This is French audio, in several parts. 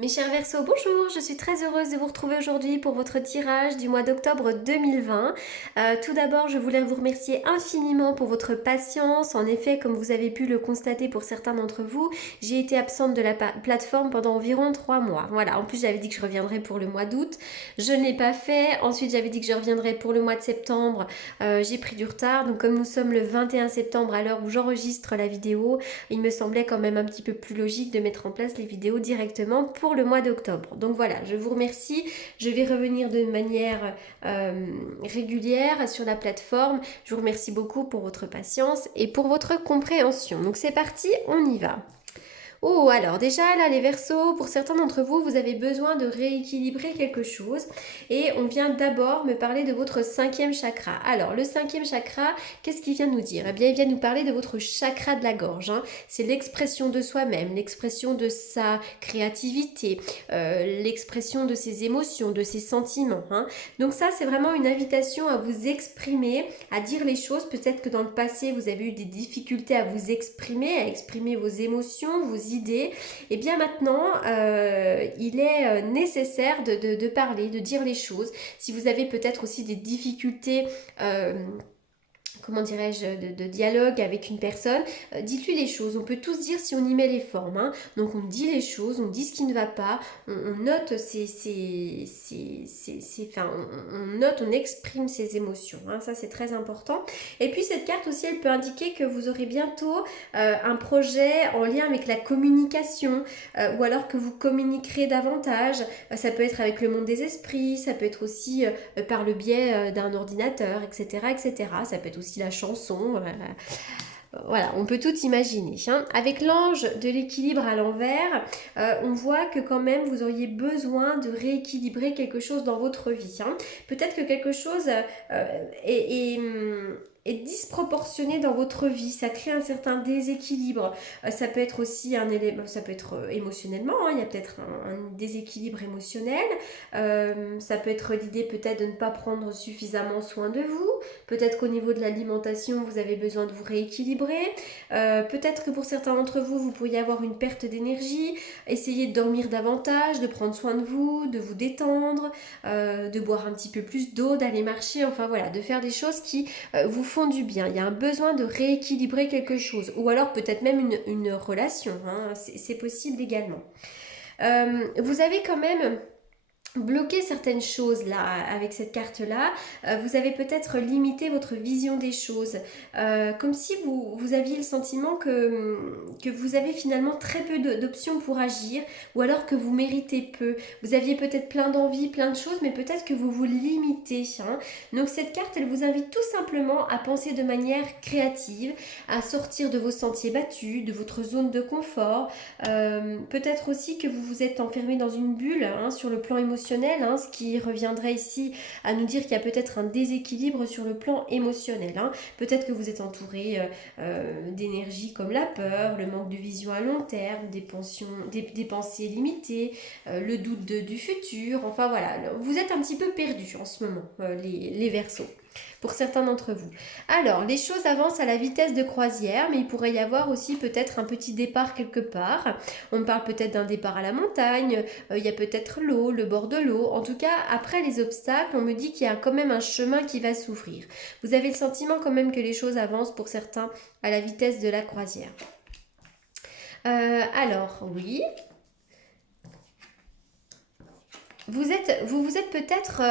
Mes chers Verseaux, bonjour, je suis très heureuse de vous retrouver aujourd'hui pour votre tirage du mois d'octobre 2020. Tout d'abord, je voulais vous remercier infiniment pour votre patience. En effet, comme vous avez pu le constater pour certains d'entre vous, j'ai été absente de la plateforme pendant environ 3 mois. Voilà, en plus j'avais dit que je reviendrais pour le mois d'août. Je ne l'ai pas fait. Ensuite, j'avais dit que je reviendrais pour le mois de septembre. J'ai pris du retard. Donc comme nous sommes le 21 septembre à l'heure où j'enregistre la vidéo, il me semblait quand même un petit peu plus logique de mettre en place les vidéos directement pour le mois d'octobre. Donc voilà, je vous remercie. Je vais revenir de manière régulière sur la plateforme. Je vous remercie beaucoup pour votre patience et pour votre compréhension. Donc c'est parti, on y va. Oh, alors déjà là, les Verseaux, pour certains d'entre vous, vous avez besoin de rééquilibrer quelque chose. Et on vient d'abord me parler de votre cinquième chakra. Alors, le cinquième chakra, qu'est-ce qu'il vient nous dire? Eh bien, il vient nous parler de votre chakra de la gorge. C'est l'expression de soi-même, l'expression de sa créativité, l'expression de ses émotions, de ses sentiments. Donc ça, c'est vraiment une invitation à vous exprimer, à dire les choses. Peut-être que dans le passé, vous avez eu des difficultés à vous exprimer, à exprimer vos émotions, vos idées. Et bien maintenant, il est nécessaire de parler, de dire les choses. Si vous avez peut-être aussi des difficultés comment dirais-je, de dialogue avec une personne, dites-lui les choses. On peut tous dire si on y met les formes. Donc on dit les choses, on dit ce qui ne va pas, on note enfin, on note, on exprime ses émotions. Ça c'est très important. Et puis cette carte aussi, elle peut indiquer que vous aurez bientôt un projet en lien avec la communication, ou alors que vous communiquerez davantage. Ça peut être avec le monde des esprits, ça peut être aussi par le biais d'un ordinateur, etc., etc. Ça peut être aussi la chanson. Voilà, on peut tout imaginer. Avec l'ange de l'équilibre à l'envers, on voit que quand même vous auriez besoin de rééquilibrer quelque chose dans votre vie. Peut-être que quelque chose est disproportionné dans votre vie, ça crée un certain déséquilibre. Ça peut être aussi un élément, ça peut être émotionnellement, il y a peut-être un déséquilibre émotionnel. Ça peut être l'idée peut-être de ne pas prendre suffisamment soin de vous. Peut-être qu'au niveau de l'alimentation, vous avez besoin de vous rééquilibrer. Peut-être que pour certains d'entre vous, vous pourriez avoir une perte d'énergie. Essayez de dormir davantage, de prendre soin de vous détendre, de boire un petit peu plus d'eau, d'aller marcher. Enfin voilà, de faire des choses qui vous font du bien. Il y a un besoin de rééquilibrer quelque chose. Ou alors peut-être même une relation. C'est possible également. Vous avez quand même bloquer certaines choses là avec cette carte là. Vous avez peut-être limité votre vision des choses, comme si vous aviez le sentiment que vous avez finalement très peu d'options pour agir, ou alors que vous méritez peu. Vous aviez peut-être plein d'envies, plein de choses, mais peut-être que vous vous limitez. Donc cette carte, elle vous invite tout simplement à penser de manière créative, à sortir de vos sentiers battus, de votre zone de confort. Peut-être aussi que vous vous êtes enfermé dans une bulle sur le plan émotionnel, ce qui reviendrait ici à nous dire qu'il y a peut-être un déséquilibre sur le plan émotionnel. Peut-être que vous êtes entouré d'énergie comme la peur, le manque de vision à long terme, des pensées limitées, le doute du futur. Enfin voilà, vous êtes un petit peu perdu en ce moment, les Verseaux, pour certains d'entre vous. Alors, les choses avancent à la vitesse de croisière, mais il pourrait y avoir aussi peut-être un petit départ quelque part. On parle peut-être d'un départ à la montagne, il y a peut-être l'eau, le bord de l'eau. En tout cas, après les obstacles, on me dit qu'il y a quand même un chemin qui va s'ouvrir. Vous avez le sentiment quand même que les choses avancent pour certains à la vitesse de la croisière. Alors, oui, vous êtes peut-être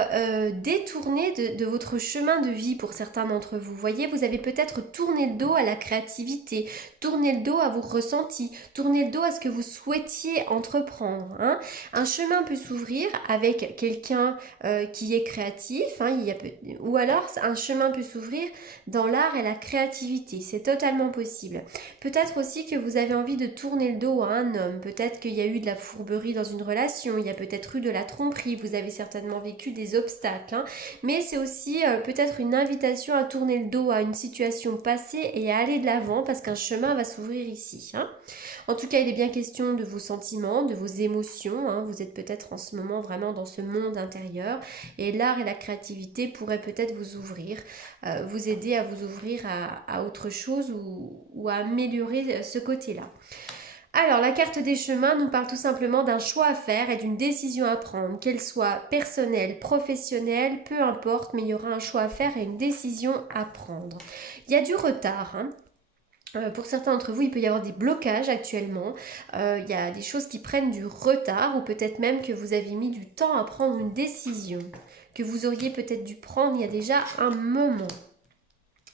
détourné de votre chemin de vie pour certains d'entre vous. Vous voyez, vous avez peut-être tourné le dos à la créativité, tourné le dos à vos ressentis, tourné le dos à ce que vous souhaitiez entreprendre. Un chemin peut s'ouvrir avec quelqu'un qui est créatif, ou alors un chemin peut s'ouvrir dans l'art et la créativité. C'est totalement possible. Peut-être aussi que vous avez envie de tourner le dos à un homme. Peut-être qu'il y a eu de la fourberie dans une relation, il y a peut-être eu de la tromperie, vous avez certainement vécu des obstacles, mais c'est aussi peut-être une invitation à tourner le dos à une situation passée et à aller de l'avant parce qu'un chemin va s'ouvrir ici. En tout cas, il est bien question de vos sentiments, de vos émotions. Vous êtes peut-être en ce moment vraiment dans ce monde intérieur et l'art et la créativité pourraient peut-être vous ouvrir, vous aider à vous ouvrir à autre chose ou à améliorer ce côté-là. Alors, la carte des chemins nous parle tout simplement d'un choix à faire et d'une décision à prendre, qu'elle soit personnelle, professionnelle, peu importe, mais il y aura un choix à faire et une décision à prendre. Il y a du retard, hein. Pour certains d'entre vous, il peut y avoir des blocages actuellement. Il y a des choses qui prennent du retard ou peut-être même que vous avez mis du temps à prendre une décision que vous auriez peut-être dû prendre il y a déjà un moment.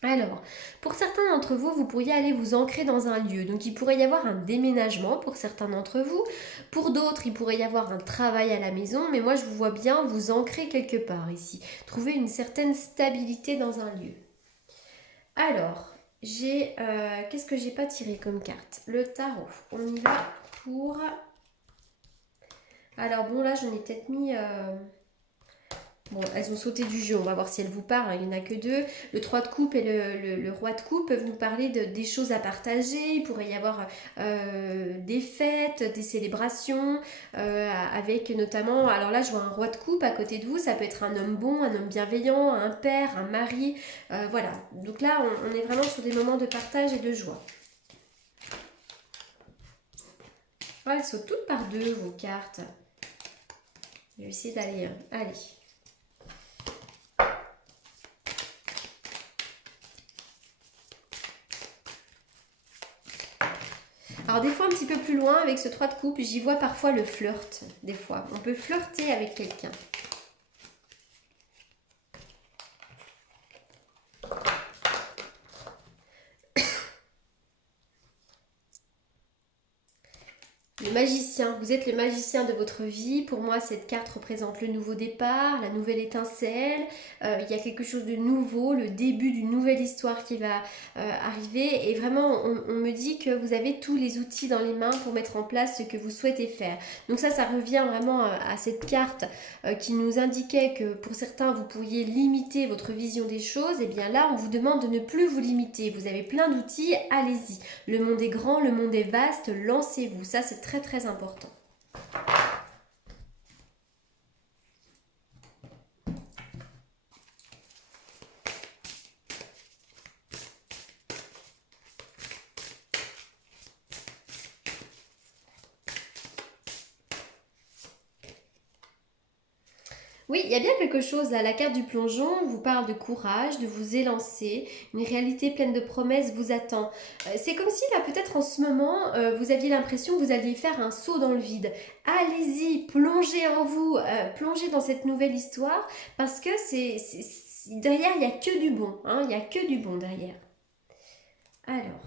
Alors, pour certains d'entre vous, vous pourriez aller vous ancrer dans un lieu. Donc, il pourrait y avoir un déménagement pour certains d'entre vous. Pour d'autres, il pourrait y avoir un travail à la maison. Mais moi, je vous vois bien vous ancrer quelque part ici. Trouver une certaine stabilité dans un lieu. Alors, qu'est-ce que j'ai pas tiré comme carte? Le tarot. On y va pour... Alors bon, là, j'en ai peut-être mis... Bon, elles ont sauté du jeu, on va voir si elles vous parlent, il n'y en a que deux. Le 3 de coupe et le roi de coupe peuvent nous parler des choses à partager. Il pourrait y avoir des fêtes, des célébrations, avec notamment, alors là je vois un roi de coupe à côté de vous, ça peut être un homme bon, un homme bienveillant, un père, un mari, voilà. Donc là on est vraiment sur des moments de partage et de joie. Oh, elles sautent toutes par deux vos cartes. Je vais essayer d'aller, allez. Alors des fois un petit peu plus loin avec ce 3 de coupe, j'y vois parfois le flirt. Des fois, on peut flirter avec quelqu'un. Le magicien, vous êtes le magicien de votre vie. Pour moi, cette carte représente le nouveau départ, la nouvelle étincelle. Il y a quelque chose de nouveau, le début d'une nouvelle histoire qui va arriver. Et vraiment, on me dit que vous avez tous les outils dans les mains pour mettre en place ce que vous souhaitez faire. Donc ça revient vraiment à cette carte qui nous indiquait que pour certains, vous pourriez limiter votre vision des choses. Et bien là, on vous demande de ne plus vous limiter. Vous avez plein d'outils, allez-y. Le monde est grand, le monde est vaste, lancez-vous. Ça, c'est très très important. Oui, il y a bien quelque chose là. La carte du plongeon vous parle de courage, de vous élancer. Une réalité pleine de promesses vous attend. C'est comme si là, peut-être en ce moment, vous aviez l'impression que vous alliez faire un saut dans le vide. Allez-y, plongez en vous, plongez dans cette nouvelle histoire parce que derrière, il n'y a que du bon. Hein, il n'y a que du bon derrière. Alors.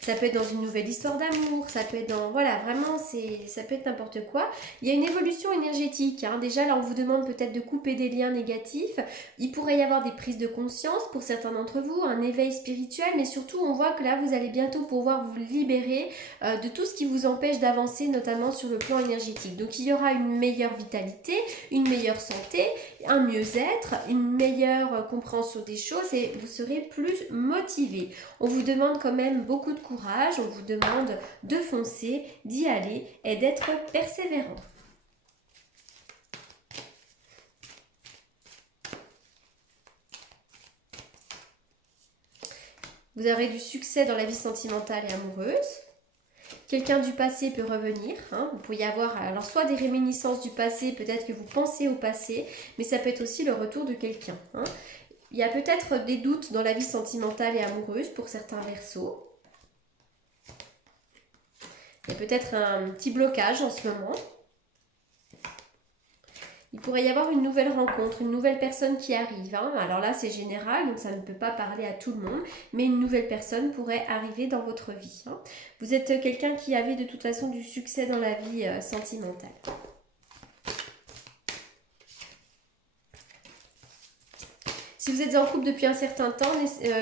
Ça peut être dans une nouvelle histoire d'amour, ça peut être dans... Voilà, vraiment, ça peut être n'importe quoi. Il y a une évolution énergétique. Hein. Déjà, là, on vous demande peut-être de couper des liens négatifs. Il pourrait y avoir des prises de conscience pour certains d'entre vous, un éveil spirituel, mais surtout, on voit que là, vous allez bientôt pouvoir vous libérer de tout ce qui vous empêche d'avancer, notamment sur le plan énergétique. Donc, il y aura une meilleure vitalité, une meilleure santé, un mieux-être, une meilleure compréhension des choses et vous serez plus motivé. On vous demande quand même beaucoup de courage, on vous demande de foncer, d'y aller et d'être persévérant. Vous aurez du succès dans la vie sentimentale et amoureuse. Quelqu'un du passé peut revenir. Hein. Vous pouvez y avoir alors soit des réminiscences du passé, peut-être que vous pensez au passé, mais ça peut être aussi le retour de quelqu'un. Hein. Il y a peut-être des doutes dans la vie sentimentale et amoureuse pour certains Verseaux. Il y a peut-être un petit blocage en ce moment. Il pourrait y avoir une nouvelle rencontre, une nouvelle personne qui arrive. Hein. Alors là, c'est général, donc ça ne peut pas parler à tout le monde, mais une nouvelle personne pourrait arriver dans votre vie. Hein. Vous êtes quelqu'un qui avait de toute façon du succès dans la vie sentimentale. Si vous êtes en couple depuis un certain temps,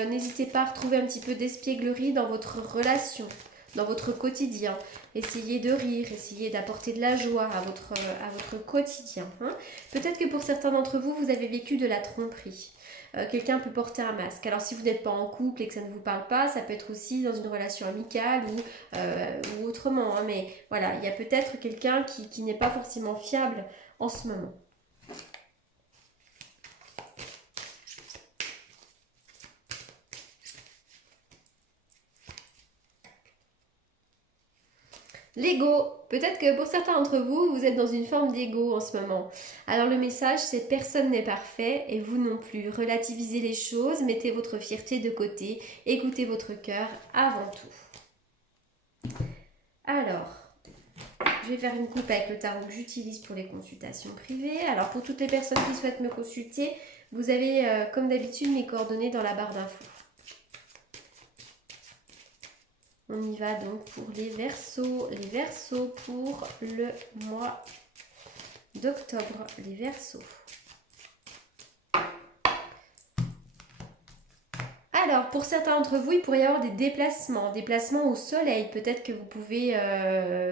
n'hésitez pas à retrouver un petit peu d'espièglerie dans votre relation, dans votre quotidien. Essayez de rire, essayez d'apporter de la joie à votre quotidien. Hein. Peut-être que pour certains d'entre vous, vous avez vécu de la tromperie. Quelqu'un peut porter un masque. Alors si vous n'êtes pas en couple et que ça ne vous parle pas, ça peut être aussi dans une relation amicale ou autrement. Hein. Mais voilà, il y a peut-être quelqu'un qui n'est pas forcément fiable en ce moment. L'ego. Peut-être que pour certains d'entre vous, vous êtes dans une forme d'ego en ce moment. Alors le message, c'est personne n'est parfait et vous non plus. Relativisez les choses, mettez votre fierté de côté, écoutez votre cœur avant tout. Alors, je vais faire une coupe avec le tarot que j'utilise pour les consultations privées. Alors pour toutes les personnes qui souhaitent me consulter, vous avez comme d'habitude mes coordonnées dans la barre d'infos. On y va donc pour les Verseaux. Les Verseaux pour le mois d'octobre. Les Verseaux. Alors, pour certains d'entre vous, il pourrait y avoir des déplacements au soleil. Peut-être que vous pouvez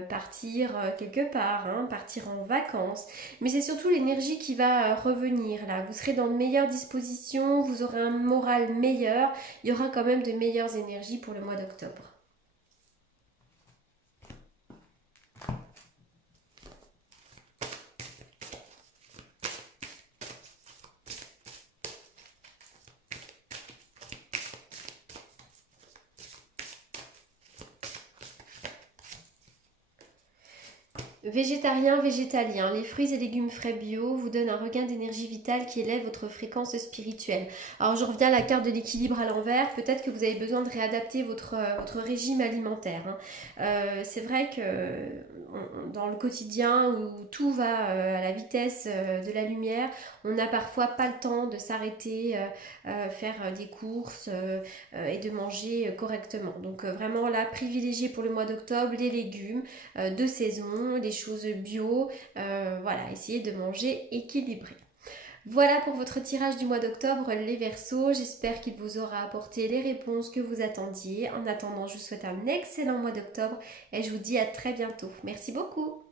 partir quelque part, hein, partir en vacances. Mais c'est surtout l'énergie qui va revenir là. Vous serez dans de meilleures dispositions, vous aurez un moral meilleur. Il y aura quand même de meilleures énergies pour le mois d'octobre. Végétarien, végétalien, les fruits et légumes frais bio vous donnent un regain d'énergie vitale qui élève votre fréquence spirituelle. Alors je reviens à la carte de l'équilibre à l'envers, peut-être que vous avez besoin de réadapter votre régime alimentaire. Hein. C'est vrai que dans le quotidien où tout va à la vitesse de la lumière, on n'a parfois pas le temps de s'arrêter, faire des courses et de manger correctement. Donc vraiment là, privilégiez pour le mois d'octobre les légumes de saison, les choses bio, voilà, essayez de manger équilibré. Voilà pour votre tirage du mois d'octobre, les Verseaux. J'espère qu'il vous aura apporté les réponses que vous attendiez. En attendant, je vous souhaite un excellent mois d'octobre et je vous dis à très bientôt. Merci beaucoup.